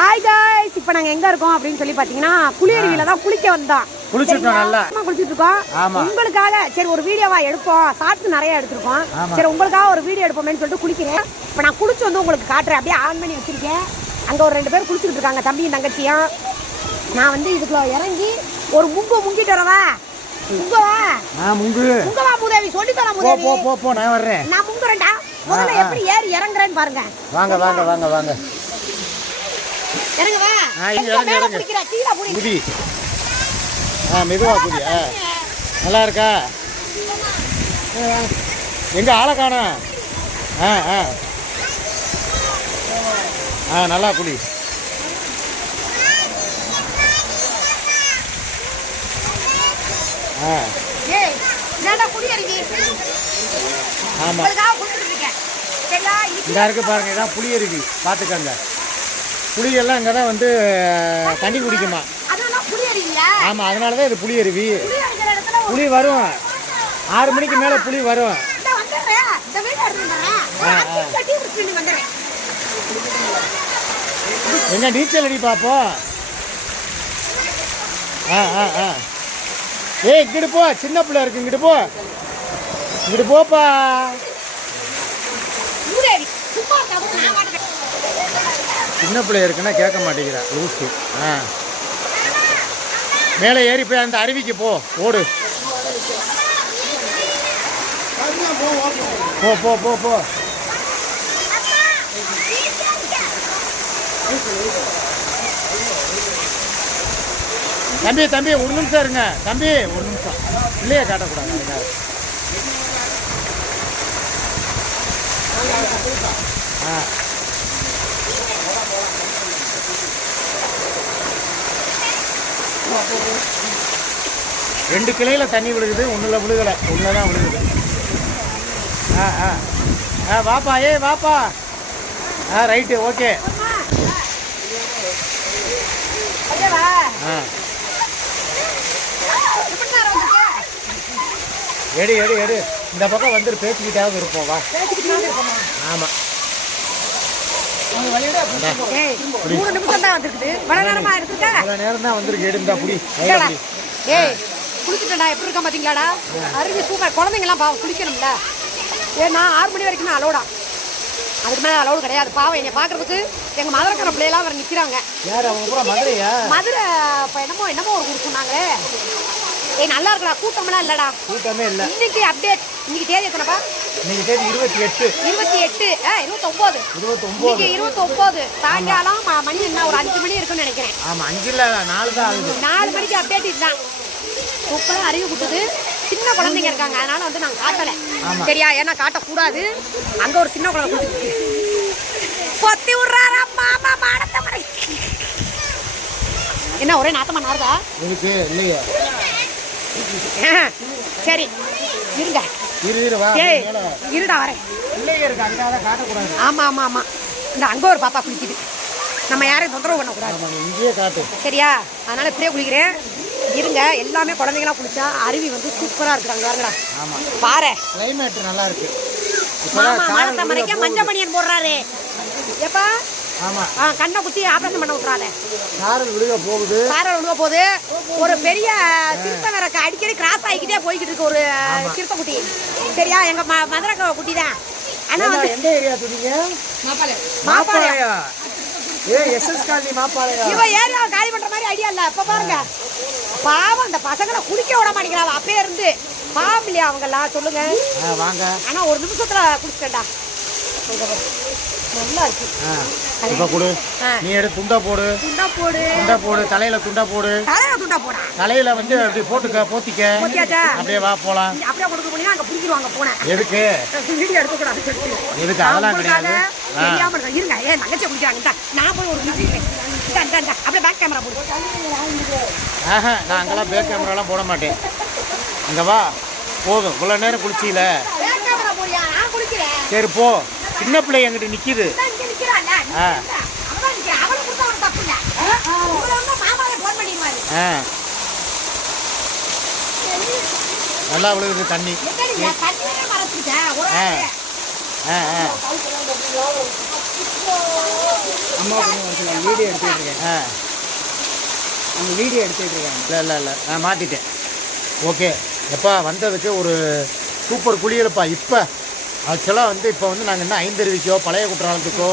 Hi guys, இப்போ நாங்க எங்க இருக்கோம் அப்படினு சொல்லி பாத்தீங்கன்னா குளியருவில தான் குளிக்க வந்தோம். குளிச்சிட்டோம் நல்லா. குளிச்சிட்டு இருக்கோம். உங்களுக்காக சரி ஒரு வீடியோவா எடுப்போம். ஷார்ட்ஸ் நிறைய எடுத்துறோம். சரி உங்களுக்காக ஒரு வீடியோ எடுப்போம்னு சொல்லிட்டு குளிக்கிறேன். இப்போ நான் குளிச்சு வந்து உங்களுக்கு காட்றேன். அப்படியே ஆன் பண்ணி வச்சிருக்கேன். அங்க ஒரு ரெண்டு பேர் குளிச்சிட்டு இருக்காங்க, தம்பியும் தங்கச்சியும். நான் வந்து இதுக்குள்ள இறங்கி ஒரு முங்கிட்டு வரவா? முங்கவா? முங்கவா மூதேவி சொல்லி தர மூதேவி. போ நான் வர்றேன். நான் முங்கறேன்டா. முதல்ல எப்படி ஏறி இறங்குறேன்னு பாருங்க. வாங்க. இறங்க வா. இறங்க. குடிக்கிற கீழ குடி. மெதுவா குடி. நல்லா இருக்கா? எங்க ஆளை காணோம்? நல்லா குடி. ஏய் என்னடா குடி அருவி? ஆமா. இந்த இருக்கு பாருங்க, இதான் புளி அருவி. பார்த்துக்கங்க. புளியெல்லாம் இங்கே தான் வந்து தண்ணி குடிக்குமா. ஆமாம், அதனால தான் இது புளி அருவி. புளி வரும் 6 மணிக்கு மேலே புளி வரும். எங்க நீச்சல் அடி பார்ப்போம். ஏய் இங்கிட்டு போ, சின்ன பிள்ளை இருக்கு. இங்கிட்டு போப்பா. சின்ன பிள்ளை இருக்குன்னா கேட்க மாட்டேங்கிறா லூசு. மேலே ஏறி போய் அந்த அருவிக்கு போ, ஓடு. போ. தம்பி ஒரு நிமிஷம் இருங்க. தம்பி ஒரு நிமிஷம். இல்லையே காட்டக்கூடாது. ரெண்டு கிளையில தண்ணி விழுகுது, ஒன்றில் விழுகலை, ஒன்றில் தான் விழுகுது. வாப்பா. வாப்பா. Right, okay. எடு இந்த பக்கம் வந்துரு, பேசிக்கிட்டாவது இருப்போம். வா. ஆமாம். 3 நிமிஷம் தான் வந்திருக்குது. நேரம் தான் வந்திருக்கு. எடுந்தா புடி. ஏய் குளிச்சுட்டா எப்படி இருக்கா பாத்தீங்களாடா? அருவி சூப்பர். குழந்தைங்கலாம் பாவம் குளிக்கணும்ல. ஏன்னா 6 மணி வரைக்கும் தான் அலோடா. அதுக்கு மேலே அலோடு கிடையாது. பாவம் என்னை பார்க்கறதுக்கு எங்கள் மதுரைக்கார பிள்ளையெல்லாம் வர நிற்கிறாங்க. மதுரை இப்போ என்னமோ ஒரு ஊர் சொன்னாங்களே. நல்லா இருக்கடா. கூட்டமெல்லாம் இல்லைடா. கூட்டமே இல்லை. இன்னைக்கு அப்டேட். இன்னைக்கு தேதி எத்தனைப்பா? இன்னைக்கு தேதி 28. 29. இன்னைக்கு 29. சாயங்காலம் மணி என்ன ஒரு 5 மணி இருக்குன்னு நினைக்கிறேன். ஆமாம், 5 இல்லை 4 தான் ஆகுது. 4 மணிக்கு அப்டேட் இதுதான். சூப்பராக அறிவு கொடுத்தது. சின்ன குழந்தைங்க இருக்காங்க, அதனால வந்து நாங்கள் காட்டலை. சரியா? ஏன்னா காட்டக்கூடாது. அங்கே ஒரு சின்ன குழந்தை கொடுத்துருக்கு. பொத்தி விட்றாரா மாமா மாடத்தை மறை. என்ன ஒரே நாத்தமா நாருதா இருக்கு? இல்லையா? சரி இருங்க. இருடா வரேன். ஆமாம். இந்த அங்கே ஒரு பாப்பா குளிக்குது. நம்ம யாரையும் தொந்தரவு பண்ணக்கூடாது. சரியா? அதனால இப்படியே குளிக்கிறேன். இருங்க. எல்லாமே குழந்தைங்களாம் குளிச்சா அருவி வந்து சூப்பராக இருக்கிறாங்க. பாருங்கடா, பாரு. கிளைமேட் நல்லா இருக்கு. மாடத்தை மறைக்க மஞ்சள் பனியன் போடுறாரு. எப்பா? கண்ணை குத்தி ஆபரேஷன் பண்ண விட்டுறாத. சாரல் விழுக போகுது. ஒரு பெரிய சிறுத்தை வேற அடிக்கடி கிராஸ் ஆகிக்கிட்டே போய்கிட்டு இருக்கு. ஒரு சிறுத்தை குட்டி. சரியா? எங்க மதுரை குட்டி தான். ஆனா வந்து எந்த ஏரியா சொன்னீங்க? மாப்பாளையம். SS colony Mappalayam. இவ ஏரியா காலி பண்ற மாதிரி ஐடியா இல்ல. இப்ப பாருங்க, பாவம் அந்த பசங்களை குளிக்க விட மாட்டேங்கிறாங்க. அப்பயே இருந்து பாவம் இல்லையா அவங்க எல்லாம்? சொல்லுங்க. வாங்க. ஆனா ஒரு நிமிஷத்துல குளிச்சுட்டா நல்லா இருக்கு. இப்ப கொடு. நீ எடுத்து துண்டா போடு. தலையில துண்டா போடு. தலையில வந்து அப்படி போட்டுக்க, போத்திக்க. அப்படியே வா போலாம். அப்படியே கொடுக்க போனீங்க அங்க புடிச்சிருவாங்க. போனேன் எதுக்கு? வீடியோ எடுக்க கூடாது. எதுக்கு? அதெல்லாம் கிடையாது. தெரியாம இருங்க. ஏன் நகைச்ச குடிக்கிறாங்க. நான் போய் ஒரு அப்படியே பேக் கேமரா போடு. நான் அங்கெல்லாம் பேக் கேமராலாம் போட மாட்டேன். இங்க வா, போதும். இவ்வளவு நேரம் குளிச்சில. சரி போ. சின்ன பிள்ளை என்கிட்ட நிக்குது. நல்லா விழுகுது தண்ணி. அம்மா கொஞ்சம் ஒரு சில வீடியோ எடுத்துக்கிட்டு இருக்கேன். அந்த வீடியோ எடுத்துக்கிட்டு இருக்காங்க. இல்லை நான் மாற்றிட்டேன். ஓகே எப்பா வந்ததுக்கு ஒரு சூப்பர் குளியலப்பா. இப்போ ஆக்சுவலாக வந்து இப்போ வந்து நாங்கள் இன்னும் ஐந்தருவிக்கோ பழைய குற்றாலத்துக்கோ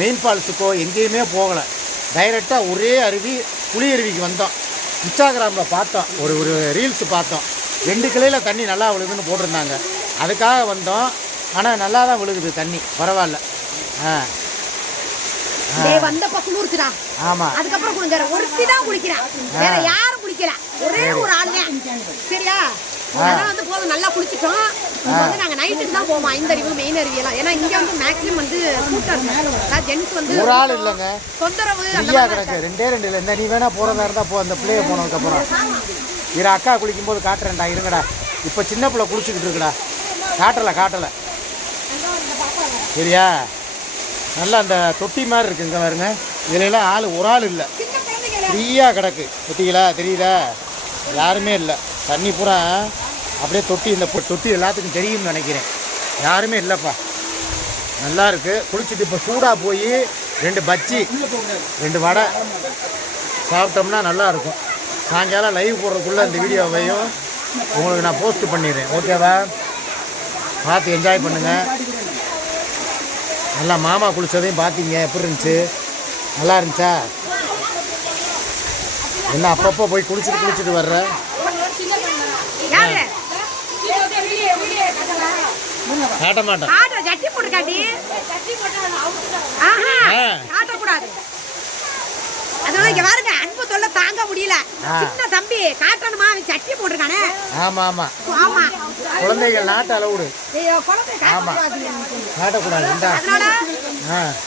மெயின் ஃபால்ஸுக்கோ எங்கேயுமே போகலை. டைரெக்டாக ஒரே அருவி புளியருவிக்கு வந்தோம். இன்ஸ்டாகிராமில் பார்த்தோம், ஒரு ரீல்ஸ் பார்த்தோம். 2 கிளையில் தண்ணி நல்லா விழுகுதுன்னு போட்டிருந்தாங்க. அதுக்காக வந்தோம். ஆனால் நல்லா தான் விழுகுது தண்ணி, பரவாயில்ல. வந்தப்ப குளிர்ச்சுடா. ஆமா அதுக்கப்புறம் குளிக்கிற ஒருத்தி தான் குளிக்கிறான், வேற யாரும் குளிக்கல, ஒரே ஒரு ஆள் தான். சரியா? அதான் வந்து போதும், நல்லா குளிச்சிட்டோம். இப்போ வந்து நாங்கள் நைட்டுக்கு தான் போவோம் இந்த அருவி மெயின் அருவி எல்லாம். ஏன்னா இங்கே வந்து மேக்ஸிமம் வந்து கூட்டம் இருக்கும். ஜென்ஸ் வந்து ஒரு ஆள் இல்லைங்க, தொந்தரவு ஃப்ரீயாக கிடக்கு. 2 இல்லை. இந்த நீ வேணா போகிறதா இருந்தால் போ. அந்த பிள்ளைய போனதுக்கப்புறம் இரு அக்கா குளிக்கும்போது காட்டுறேன்டா, இருங்கடா. இப்போ சின்ன பிள்ளை குளிச்சுக்கிட்டு இருக்குடா. காட்டலை சரியா? நல்லா அந்த தொட்டி மாதிரி இருக்குது இங்கே பாருங்க. இதுலாம் ஒரு ஆள் இல்லை, ஃப்ரீயாக கிடக்கு. தொட்டிகளா தெரியுதா? யாருமே இல்லை. தண்ணி பூரா அப்படியே தொட்டி. இந்த தொட்டி எல்லாத்துக்கும் தெரியும்னு நினைக்கிறேன். யாருமே இல்லைப்பா. நல்லா இருக்குது. குளிச்சுட்டு இப்போ சூடாக போய் 2 பஜ்ஜி 2 வடை சாப்பிட்டோம்னா நல்லாயிருக்கும். சாயங்காலம் லைவ் போடுறதுக்குள்ளே இந்த வீடியோவையும் உங்களுக்கு நான் போஸ்ட் பண்ணிடுறேன். ஓகேவா? பார்த்து என்ஜாய் பண்ணுங்கள். நல்லா மாமா குளித்ததையும் பார்த்தீங்க, எப்படி இருந்துச்சு? நல்லா இருந்துச்சா? என்ன அப்பப்போ போய் குளிச்சுட்டு வர்ற? காட்ட மாட்டேன். அதனால இங்க பாருங்க, அன்பு தொல்லை தாங்க முடியல. சின்ன தம்பி காட்டணுமா, சட்டி போட்டிருக்கானே. ஆமா குழந்தைகள் நாட்டு அளவுடு. ஆமா காட்டக்கூடாது.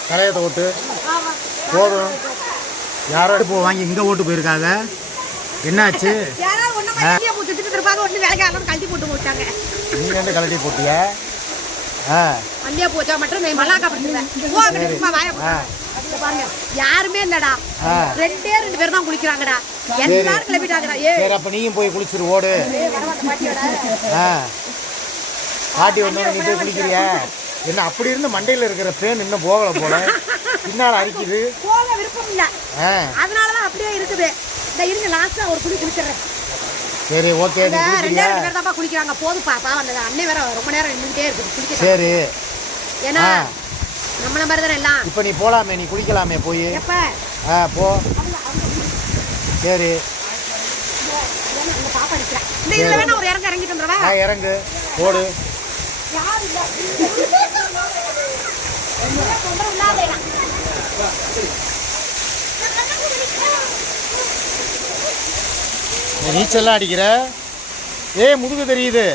தலையத்தை ஓட்டு போதும். யாரோ இப்போ வாங்கி இங்கே ஓட்டு போயிருக்காங்க. என்னாச்சு? கழட்டி போட்டு போட்டாங்க. நீங்க வந்து கழட்டி போட்டியா? வண்டியா போச்சா மட்டும் மல்லாக்கா பண்ணுவேன். பாருங்க, யாருமே இல்லடா. 2 பேர் தான் குளிக்கிறாங்கடா. எல்லாரும் கிளம்பிட்டாங்கடா. சரி, அப்ப நீயும் போய் குளிச்சிரு, ஓடு. பாட்டி வந்து நீ போய் குளிக்கிறியா? என்ன அப்படி இருந்து மண்டையில இருக்கிற பேன் இன்னும் போகல போல, பின்னால அரிக்குது. போக விருப்பம் இல்ல, அதனாலதான் அப்படியே இருக்குது. இந்த இருங்க, லாஸ்டா ஒரு குளி குளிச்சிடுறேன். சரி ஓகே. 2 பேர் தான் குளிக்கிறாங்க. போதுப்பா, பாவம். அந்த அண்ணன் வேற ரொம்ப நேரம் நின்றுட்டே இருக்குது குளிக்க. சரி, ஏன்னா நம்மள மாதிரி தானே எல்லாம். இப்போ நீ போலாமே, நீ குளிக்கலாமே போய். எப்ப? போ. சரி, பாப்பா நிக்கிறேன். இந்த இதுல வேணா ஒரு இறங்கிட்டு வந்துறவா? இறங்கு, ஓடு. யார் இல்ல, நீச்சல்லாம் அடிக்கிற? முதுகு தெரியுது.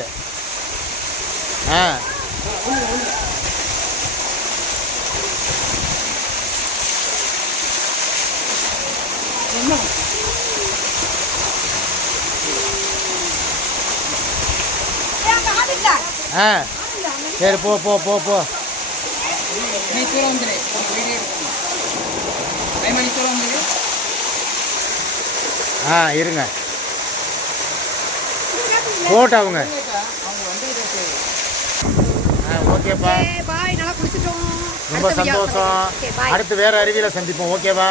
சரி, போ போ போ போ. இருங்க, போட்டு அவங்க. ஓகேப்பா, பாய். நல்லா குளிச்சிட்டோம். ரொம்ப சந்தோஷம். அடுத்து வேற அருவியில சந்திப்போம். ஓகேவா?